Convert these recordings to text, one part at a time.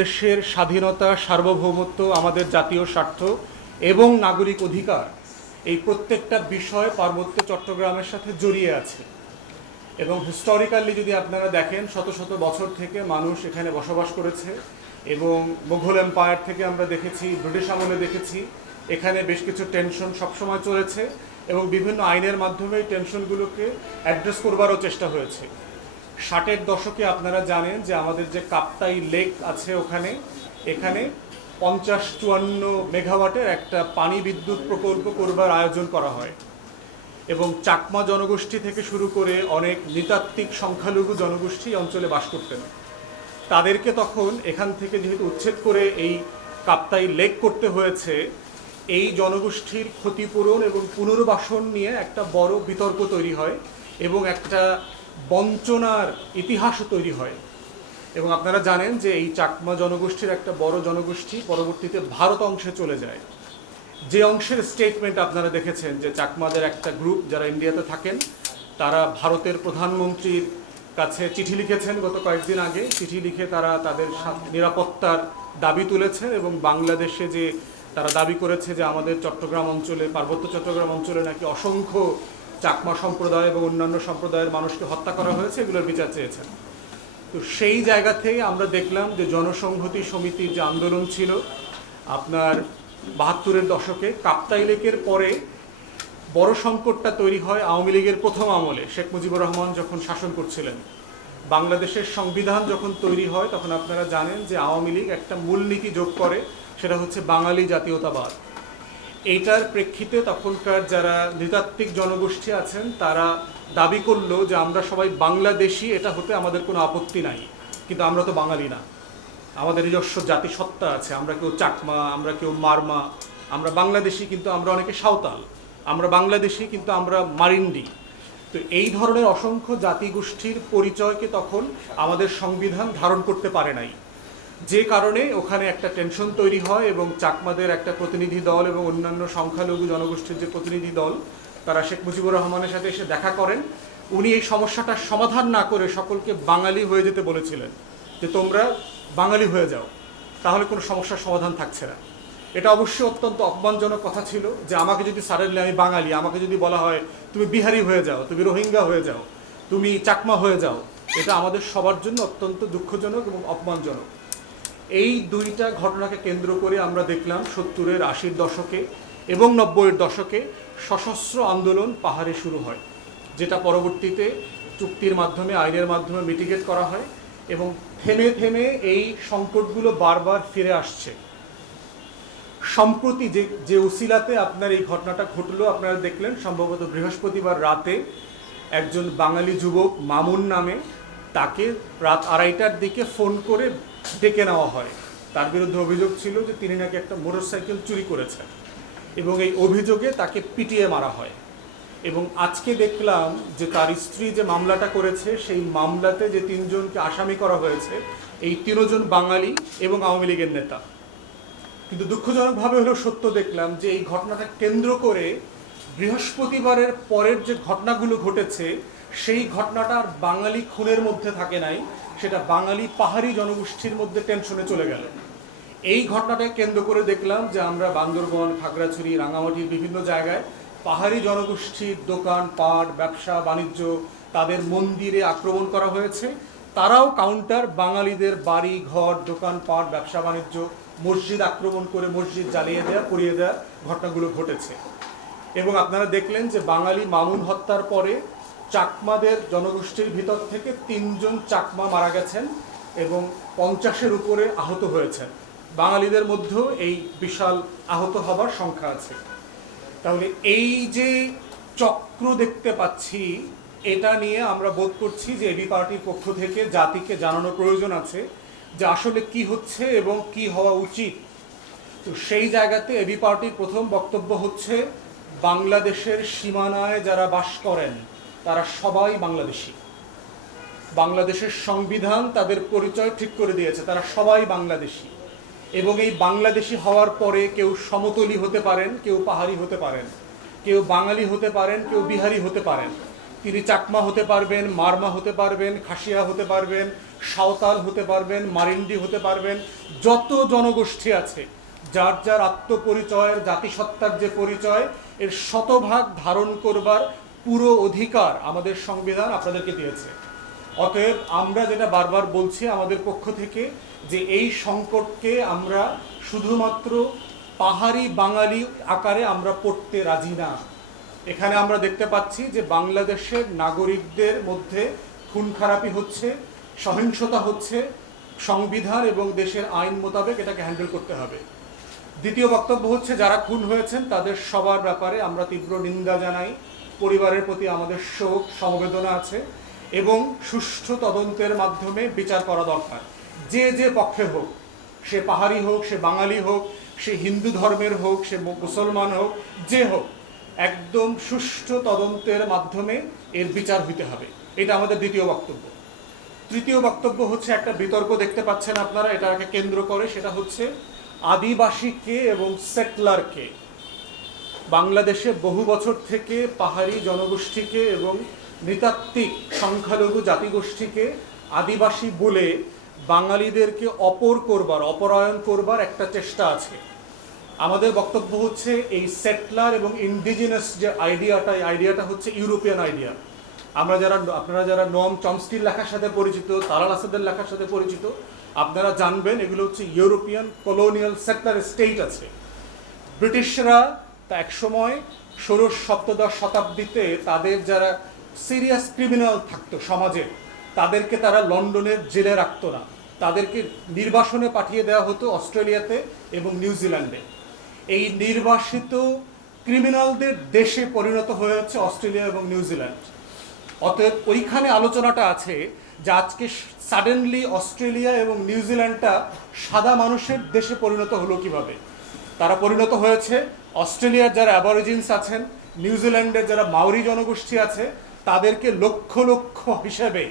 দেশের স্বাধীনতা, সার্বভৌমত্ব, আমাদের জাতীয় স্বার্থ এবং নাগরিক অধিকার এই প্রত্যেকটা বিষয় পার্বত্য চট্টগ্রামের সাথে জড়িয়ে আছে। এবং হিস্টোরিক্যালি যদি আপনারা দেখেন, শত শত বছর থেকে মানুষ এখানে বসবাস করেছে এবং মুঘল এম্পায়ার থেকে আমরা দেখেছি, ব্রিটিশ আমলে দেখেছি, এখানে বেশ কিছু টেনশন সবসময় চলেছে এবং বিভিন্ন আইনের মাধ্যমে এই টেনশনগুলোকে অ্যাড্রেস করবারও চেষ্টা হয়েছে। 60-এর দশকে আপনারা জানেন যে আমাদের যে কাপ্তাই লেক আছে এখানে 50-54 মেগাওয়াটের একটা পানি বিদ্যুৎ প্রকল্প করবার আয়োজন করা হয় এবং চাকমা জনগোষ্ঠী থেকে শুরু করে অনেক নৃতাত্ত্বিক সংখ্যালঘু জনগোষ্ঠী অঞ্চলে বাস করতেন। তাদেরকে তখন এখান থেকে যেহেতু উচ্ছেদ করে এই কাপ্তাই লেক করতে হয়েছে, এই জনগোষ্ঠীর ক্ষতিপূরণ এবং পুনর্বাসন নিয়ে একটা বড় বিতর্ক তৈরি হয় এবং একটা বঞ্চনার ইতিহাসও তৈরি হয়। এবং আপনারা জানেন যে এই চাকমা জনগোষ্ঠীর একটা বড় জনগোষ্ঠী পরবর্তীতে ভারত অংশে চলে যায়। যে অংশের স্টেটমেন্ট আপনারা দেখেছেন যে চাকমাদের একটা গ্রুপ যারা ইন্ডিয়াতে থাকেন, তারা ভারতের প্রধানমন্ত্রীর কাছে চিঠি লিখেছেন গত কয়েকদিন আগে। চিঠি লিখে তারা তাদের নিরাপত্তার দাবি তুলেছেন এবং বাংলাদেশে যে তারা দাবি করেছে যে আমাদের চট্টগ্রাম অঞ্চলে, পার্বত্য চট্টগ্রাম অঞ্চলে নাকি অসংখ্য চাকমা সম্প্রদায় এবং অন্যান্য সম্প্রদায়ের মানুষকে হত্যা করা হয়েছে, এগুলোর বিচার চেয়েছেন। তো সেই জায়গা থেকে আমরা দেখলাম যে জনসংহতি সমিতির যে আন্দোলন ছিল আপনার 72-এর দশকে, কাপ্তাই লেকের পরে বড় সংকটটা তৈরি হয় আওয়ামী লীগের প্রথম আমলে, শেখ মুজিবুর রহমান যখন শাসন করছিলেন। বাংলাদেশের সংবিধান যখন তৈরি হয় তখন আপনারা জানেন যে আওয়ামী লীগ একটা মূলনীতি যোগ করে, সেটা হচ্ছে বাঙালি জাতীয়তাবাদ। এইটার প্রেক্ষিতে তখনকার যারা নৃতাত্ত্বিক জনগোষ্ঠী আছেন তারা দাবি করলো যে আমরা সবাই বাংলাদেশি, এটা হতে আমাদের কোনো আপত্তি নাই, কিন্তু আমরা তো বাঙালি না, আমাদের নিজস্ব জাতিসত্তা আছে, আমরা কেউ চাকমা, আমরা কেউ মারমা, আমরা বাংলাদেশি কিন্তু আমরা অনেকে সাঁওতাল, আমরা বাংলাদেশি কিন্তু আমরা মারিন্ডি। তো এই ধরনের অসংখ্য জাতিগোষ্ঠীর পরিচয়কে তখন আমাদের সংবিধান ধারণ করতে পারে নাই, যে কারণে ওখানে একটা টেনশন তৈরি হয় এবং চাকমাদের একটা প্রতিনিধি দল এবং অন্যান্য সংখ্যালঘু জনগোষ্ঠীর যে প্রতিনিধি দল তারা শেখ মুজিবুর রহমানের সাথে এসে দেখা করেন। উনি এই সমস্যাটার সমাধান না করে সকলকে বাঙালি হয়ে যেতে বলেছিলেন, যে তোমরা বাঙালি হয়ে যাও, তাহলে কোনো সমস্যার সমাধান থাকছে না। এটা অবশ্যই অত্যন্ত অপমানজনক কথা ছিল যে আমাকে যদি সাডেনলি, আমি বাঙালি, আমাকে যদি বলা হয় তুমি বিহারি হয়ে যাও, তুমি রোহিঙ্গা হয়ে যাও, তুমি চাকমা হয়ে যাও, এটা আমাদের সবার জন্য অত্যন্ত দুঃখজনক এবং অপমানজনক। এই দুইটা ঘটনাকে কেন্দ্র করে আমরা দেখলাম 70-এর 80-র দশকে এবং 90-এর দশকে সশস্ত্র আন্দোলন পাহাড়ে শুরু হয়, যেটা পরবর্তীতে চুক্তির মাধ্যমে, আইনের মাধ্যমে মিটিগেট করা হয় এবং থেমে থেমে এই সংকটগুলো বারবার ফিরে আসছে। সম্প্রতি যে উসিলাতে আপনার এই ঘটনাটা ঘটলো, আপনারা দেখলেন সম্ভবত বৃহস্পতিবার রাতে একজন বাঙালি যুবক মামুন নামে, তাকে রাত 2:30টার দিকে ফোন করে ডেকে নেওয়া হয়। তার বিরুদ্ধে অভিযোগ ছিল যে তিনি নাকি একটা মোটরসাইকেল চুরি করেছেন এবং এই অভিযোগে তাকে পিটিয়ে মারা হয়। এবং আজকে দেখলাম যে তার স্ত্রী যে মামলাটা করেছে, সেই মামলাতে যে 3 জনকে আসামি করা হয়েছে, এই 3 জন বাঙালি এবং আওয়ামী লীগের নেতা। কিন্তু দুঃখজনকভাবে হলেও সত্য দেখলাম যে এই ঘটনাটা কেন্দ্র করে বৃহস্পতিবারের পরের যে ঘটনাগুলো ঘটেছে, সেই ঘটনাটা আর বাঙালি খুনের মধ্যে থাকে নাই, সেটা বাঙালি পাহাড়ি জনগোষ্ঠীর মধ্যে টেনশনে চলে গেল। এই ঘটনাটাকে কেন্দ্র করে দেখলাম যে আমরা বান্দরবন, খাগড়াছড়ি, রাঙামাটির বিভিন্ন জায়গায় পাহাড়ি জনগোষ্ঠীর দোকান পাট, ব্যবসা বাণিজ্য, তাদের মন্দিরে আক্রমণ করা হয়েছে। তারাও কাউন্টার বাঙালিদের বাড়ি ঘর, দোকান পাট, ব্যবসা বাণিজ্য, মসজিদ আক্রমণ করে মসজিদ জ্বালিয়ে দেওয়া, পুড়িয়ে দেওয়া ঘটনাগুলো ঘটেছে। এবং আপনারা দেখলেন যে বাঙালি মামুন হত্যার পরে চাকমাদের জনগোষ্ঠীর ভিতর থেকে 3 জন চাকমা মারা গেছেন এবং 50-এর উপরে আহত হয়েছেন। বাঙালিদের মধ্যেও এই বিশাল আহত হবার সংখ্যা আছে। তাহলে এই যে চক্র দেখতে পাচ্ছি, এটা নিয়ে আমরা বোধ করছি যে এবি পার্টির পক্ষ থেকে জাতিকে জানানো প্রয়োজন আছে যে আসলে কি হচ্ছে এবং কি হওয়া উচিত। তো সেই জায়গাতে এবি পার্টির প্রথম বক্তব্য হচ্ছে, বাংলাদেশের সীমানায় যারা বাস করেন তারা সবাই বাংলাদেশি। বাংলাদেশের সংবিধান তাদের পরিচয় ঠিক করে দিয়েছে, তারা সবাই বাংলাদেশি। এবং এই বাংলাদেশি হওয়ার পরে কেউ সমতলি হতে পারেন, কেউ পাহাড়ি হতে পারেন, কেউ বাঙালি হতে পারেন, কেউ বিহারি হতে পারেন, তিনি চাকমা হতে পারবেন, মারমা হতে পারবেন, খাসিয়া হতে পারবেন, সাঁওতাল হতে পারবেন, মারিন্ডি হতে পারবেন, যত জনগোষ্ঠী আছে যার যার আত্মপরিচয়ের, জাতিসত্তার যে পরিচয়, এর শতভাগ ধারণ করবার পুরো অধিকার আমাদের সংবিধান আপনাদেরকে দিয়েছে। অতএব আমরা যেটা বারবার বলছি আমাদের পক্ষ থেকে, যে এই সংকটকে আমরা শুধুমাত্র পাহাড়ি বাঙালি আকারে আমরা পড়তে রাজি না। এখানে আমরা দেখতে পাচ্ছি যে বাংলাদেশের নাগরিকদের মধ্যে খুন খারাপি হচ্ছে, সহিংসতা হচ্ছে, সংবিধান এবং দেশের আইন মোতাবেক এটাকে হ্যান্ডেল করতে হবে। দ্বিতীয় বক্তব্য হচ্ছে, যারা খুন হয়েছেন তাদের সবার ব্যাপারে আমরা তীব্র নিন্দা জানাই, পরিবারের প্রতি আমাদের শোক সমবেদনা আছে এবং সুষ্ঠু তদন্তের মাধ্যমে বিচার করা দরকার। যে যে পক্ষে হোক, সে পাহাড়ি হোক, সে বাঙালি হোক, সে হিন্দু ধর্মের হোক, সে মুসলমান হোক, যে হোক, একদম সুষ্ঠু তদন্তের মাধ্যমে এর বিচার হইতে হবে। এটা আমাদের দ্বিতীয় বক্তব্য। তৃতীয় বক্তব্য হচ্ছে, একটা বিতর্ক দেখতে পাচ্ছেন আপনারা, এটাকে কেন্দ্র করে, সেটা হচ্ছে আদিবাসী কে এবং সেটলার কে। বাংলাদেশে বহু বছর থেকে পাহাড়ি জনগোষ্ঠীকে এবং নৃতাত্ত্বিক সংখ্যালঘু জাতিগোষ্ঠীকে আদিবাসী বলে বাঙালিদেরকে অপরায়ণ করবার একটা চেষ্টা আছে। আমাদের বক্তব্য হচ্ছে, এই সেটলার এবং ইন্ডিজিনাস যে আইডিয়াটা হচ্ছে ইউরোপিয়ান আইডিয়া। আপনারা যারা নোম চমস্কির লেখার সাথে পরিচিত, তালাল আসাদের লেখার সাথে পরিচিত, আপনারা জানবেন এগুলো হচ্ছে ইউরোপিয়ান কলোনিয়াল সেটলার স্টেট আছে। ব্রিটিশরা তা একসময় ষোড়শ সপ্তদশ শতাব্দীতে তাদের যারা সিরিয়াস ক্রিমিনাল থাকতো সমাজে, তাদেরকে তারা লন্ডনের জেলে রাখতো না, তাদেরকে নির্বাসনে পাঠিয়ে দেওয়া হতো অস্ট্রেলিয়াতে এবং নিউজিল্যান্ডে। এই নির্বাসিত ক্রিমিনালদের দেশে পরিণত হয়েছে অস্ট্রেলিয়া এবং নিউজিল্যান্ড। অতএব ওইখানে আলোচনাটা আছে যে আজকে সাডেনলি অস্ট্রেলিয়া এবং নিউজিল্যান্ডটা সাদা মানুষের দেশে পরিণত হলো কিভাবে। তারা পরিণত হয়েছে, অস্ট্রেলিয়ার যারা অ্যাবরিজিনস আছেন, নিউজিল্যান্ডের যারা মাওরি জনগোষ্ঠী আছে, তাদেরকে লক্ষ লক্ষ হিসেবে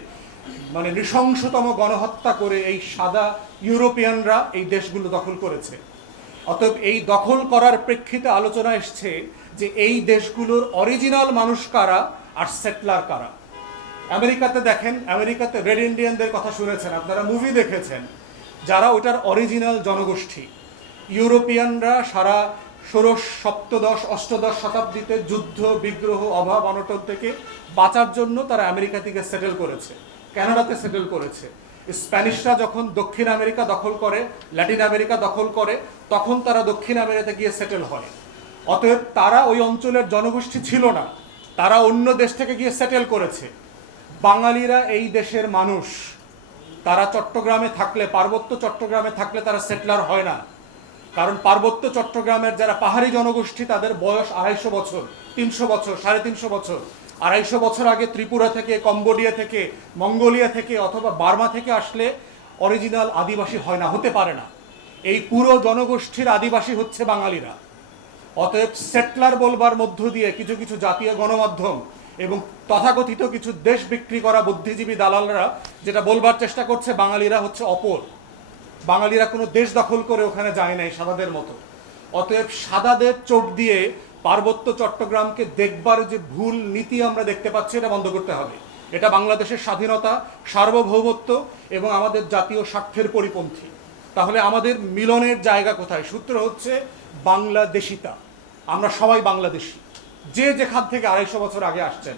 মানে নৃশংসতম গণহত্যা করে এই সাদা ইউরোপিয়ানরা এই দেশগুলো দখল করেছে। অতএব এই দখল করার প্রেক্ষিতে আলোচনা এসছে যে এই দেশগুলোর অরিজিনাল মানুষ কারা আর সেটলার কারা। আমেরিকাতে দেখেন, আমেরিকাতে রেড ইন্ডিয়ানদের কথা শুনেছেন আপনারা, মুভি দেখেছেন, যারা ওটার অরিজিনাল জনগোষ্ঠী। ইউরোপিয়ানরা সারা ষোড়শ সপ্তদশ অষ্টদশ শতাব্দীতে যুদ্ধ বিগ্রহ অভাব অনটন থেকে বাঁচার জন্য তারা আমেরিকা থেকে সেটেল করেছে, কানাডাতে সেটেল করেছে। স্প্যানিশরা যখন দক্ষিণ আমেরিকা দখল করে, ল্যাটিন আমেরিকা দখল করে, তখন তারা দক্ষিণ আমেরিকাতে গিয়ে সেটেল হয়। অতএব তারা ওই অঞ্চলের জনগোষ্ঠী ছিল না, তারা অন্য দেশ থেকে গিয়ে সেটেল করেছে। বাঙালিরা এই দেশের মানুষ, তারা চট্টগ্রামে থাকলে, পার্বত্য চট্টগ্রামে থাকলে তারা সেটলার হয় না। কারণ পার্বত্য চট্টগ্রামের যারা পাহাড়ি জনগোষ্ঠী, তাদের বয়স 250 বছর, 300 বছর, 350 বছর। 250 বছর আগে ত্রিপুরা থেকে, কম্বোডিয়া থেকে, মঙ্গোলিয়া থেকে অথবা বার্মা থেকে আসলে অরিজিনাল আদিবাসী হয় না, হতে পারে না। এই পুরো জনগোষ্ঠীর আদিবাসী হচ্ছে বাঙালিরা। অতএব সেটলার বলবার মধ্য দিয়ে কিছু কিছু জাতীয় গণমাধ্যম এবং তথাকথিত কিছু দেশ বিক্রি করা বুদ্ধিজীবী দালালরা যেটা বলবার চেষ্টা করছে, বাঙালিরা হচ্ছে অপর, বাঙালিরা কোনো দেশ দখল করে ওখানে যায় নাই সাদাদের মতো। অতএব সাদাদের চোখ দিয়ে পার্বত্য চট্টগ্রামকে দেখবার যে ভুল নীতি আমরা দেখতে পাচ্ছি, এটা বন্ধ করতে হবে। এটা বাংলাদেশের স্বাধীনতা, সার্বভৌমত্ব এবং আমাদের জাতীয় স্বার্থের পরিপন্থী। তাহলে আমাদের মিলনের জায়গা কোথায়? সূত্র হচ্ছে বাংলাদেশিতা। আমরা সবাই বাংলাদেশি। যে যেখান থেকে 250 বছর আগে আসছেন,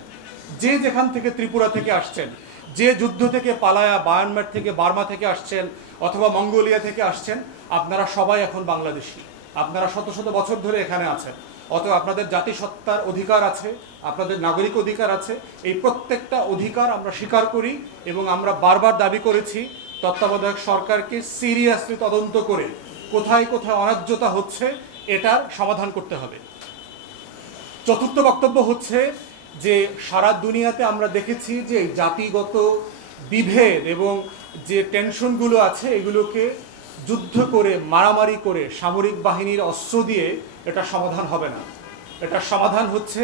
যে যেখান থেকে ত্রিপুরা থেকে আসছেন, যে যুদ্ধ থেকে পালায়া বায়ানমার থেকে, বার্মা থেকে আসছেন অথবা মঙ্গোলিয়া থেকে আসছেন, আপনারা সবাই এখন বাংলাদেশি। আপনারা শত শত বছর ধরে এখানে আছেন। অতএব আপনাদের জাতিসত্তার অধিকার আছে, আপনাদের নাগরিক অধিকার আছে। এই প্রত্যেকটা অধিকার আমরা স্বীকার করি এবং আমরা বারবার দাবি করেছি তত্ত্বাবধায়ক সরকারকে সিরিয়াসলি তদন্ত করে কোথায় কোথায় অন্যায্যতা হচ্ছে এটার সমাধান করতে হবে। চতুর্থ বক্তব্য হচ্ছে যে সারা দুনিয়াতে আমরা দেখেছি যে জাতিগত বিভেদ এবং যে টেনশনগুলো আছে, এগুলোকে যুদ্ধ করে, মারামারি করে, সামরিক বাহিনীর অস্ত্র দিয়ে এটা সমাধান হবে না। এটা সমাধান হচ্ছে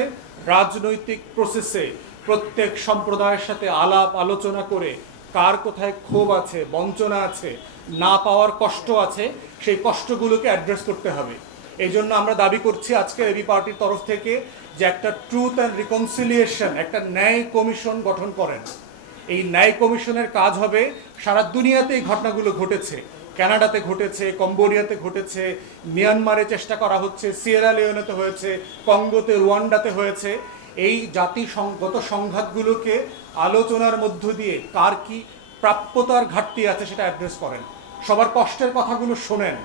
রাজনৈতিক প্রসেসে প্রত্যেক সম্প্রদায়ের সাথে আলাপ আলোচনা করে, কার কোথায় ক্ষোভ আছে, বঞ্চনা আছে, না পাওয়ার কষ্ট আছে, সেই কষ্টগুলোকে অ্যাড্রেস করতে হবে। এই জন্য আমরা দাবি করছি আজকে এবি পার্টির তরফ থেকে যে একটা ট্রুথ অ্যান্ড রিকনসিলিয়েশন, একটা ন্যায় কমিশন গঠন করেন এই ন্যায় কমিশনের কাজ হবে, সারা দুনিয়াতে এই ঘটনাগুলো ঘটেছে, কানাডাতে ঘটেছে, কম্বোডিয়াতে ঘটেছে, মিয়ানমারে চেষ্টা করা হচ্ছে, সিয়েরা লিওনেতে হয়েছে, কঙ্গোতে, রুয়ান্ডাতে হয়েছে। এই জাতিগত সংঘাতগুলোকে আলোচনার মধ্য দিয়ে কার কি প্রাপ্যতার ঘাটতি আছে সেটা অ্যাড্রেস করেন, সবার কষ্টের কথাগুলো শোনেন।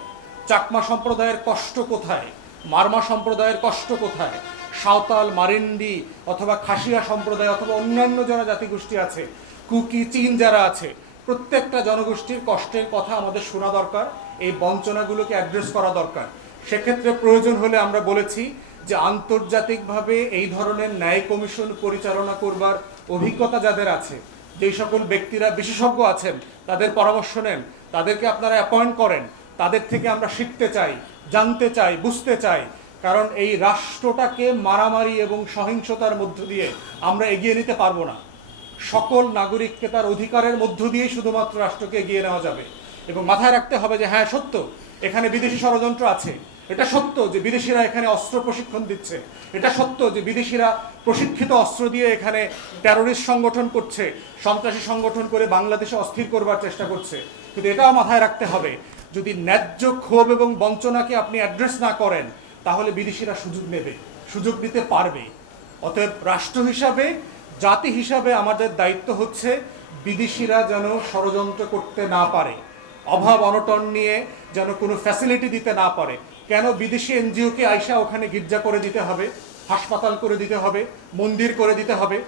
চাকমা সম্প্রদায়ের কষ্ট কোথায়, মারমা সম্প্রদায়ের কষ্ট কোথায়, সাঁওতাল, মারিন্ডি অথবা খাসিয়া সম্প্রদায় অথবা অন্যান্য যারা জাতিগোষ্ঠী আছে, কুকি, চীন যারা আছে, প্রত্যেকটা জনগোষ্ঠীর কষ্টের কথা আমাদের শোনা দরকার, এই বঞ্চনাগুলোকে অ্যাড্রেস করা দরকার। সেক্ষেত্রে প্রয়োজন হলে আমরা বলেছি যে আন্তর্জাতিকভাবে এই ধরনের ন্যায় কমিশন পরিচালনা করবার অভিজ্ঞতা যাদের আছে, যেই সকল ব্যক্তিরা বিশেষজ্ঞ আছেন, তাদের পরামর্শ নেন, তাদেরকে আপনারা অ্যাপয়েন্ট করেন। তাদের থেকে আমরা শিখতে চাই, জানতে চাই, বুঝতে চাই। কারণ এই রাষ্ট্রটাকে মারামারি এবং সহিংসতার মধ্য দিয়ে আমরা এগিয়ে নিতে পারবো না। সকল নাগরিককে তার অধিকারের মধ্য দিয়েই শুধুমাত্র রাষ্ট্রকে এগিয়ে নেওয়া যাবে। এবং মাথায় রাখতে হবে যে হ্যাঁ, সত্য এখানে বিদেশি ষড়যন্ত্র আছে, এটা সত্য যে বিদেশিরা এখানে অস্ত্র প্রশিক্ষণ দিচ্ছে, এটা সত্য যে বিদেশিরা প্রশিক্ষিত অস্ত্র দিয়ে এখানে টেরোরিস্ট সংগঠন করছে, সন্ত্রাসী সংগঠন করে বাংলাদেশে অস্থির করবার চেষ্টা করছে। কিন্তু এটাও মাথায় রাখতে হবে, যদি ন্যায্য ক্ষোভ এবং বঞ্চনাকে আপনি অ্যাড্রেস না করেন, তাহলে বিদেশিরা সুযোগ নেবে, সুযোগ নিতে পারবে। অতএব রাষ্ট্র হিসাবে, জাতি হিসাবে আমাদের দায়িত্ব হচ্ছে বিদেশিরা যেন ষড়যন্ত্র করতে না পারে, অভাব অনটন নিয়ে যেন কোনো ফ্যাসিলিটি দিতে না পারে। কেন বিদেশি এনজিওকে আইসা ওখানে গির্জা করে দিতে হবে, হাসপাতাল করে দিতে হবে, মন্দির করে দিতে হবে?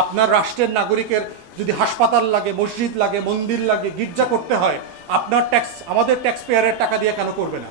আপনার রাষ্ট্রের নাগরিকের যদি হাসপাতাল লাগে, মসজিদ লাগে, মন্দির লাগে, গির্জা করতে হয়, আপনার ট্যাক্স, আমাদের ট্যাক্স পেয়ারের টাকা দিয়ে কেন করবে না?